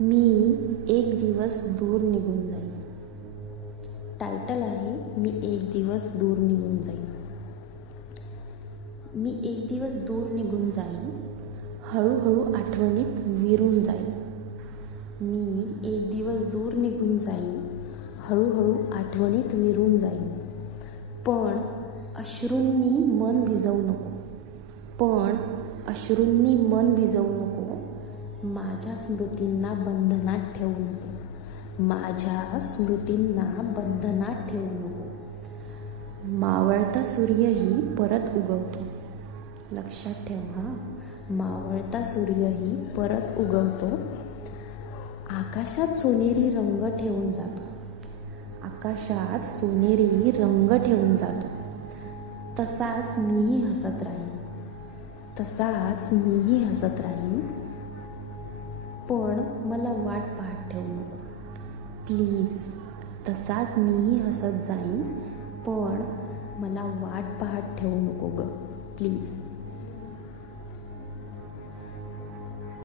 मी एक दिवस दूर निघून जाईन. टायटल आहे मी एक दिवस दूर निघून जाईन. मी एक दिवस दूर निघून जाईन, हळूहळू आठवणीत विरून जाईन. मी एक दिवस दूर निघून जाईन, हळूहळू आठवणीत विरून जाईन. पण अश्रूंनी मन भिजवू नको, पण अश्रूंनी मन भिजवू नको. माझ्या स्मृतींना बंधनात ठेवू नको, माझ्या स्मृतींना बंधनात ठेवू नको. मावळता सूर्यही परत उगवतो. लक्षात ठेव हा, मावळता सूर्यही परत उगवतो. आकाशात सोनेरी रंग ठेवून जातो, आकाशात सोनेरी रंग ठेवून जातो. तसाच मीही हसत राहीन, तसाच मीही हसत राहीन. पण मला वाट पाहत ठेवू नको प्लीज. तसाच मीही हसत जाईन, पण मला वाट पाहत ठेवू नको ग प्लीज.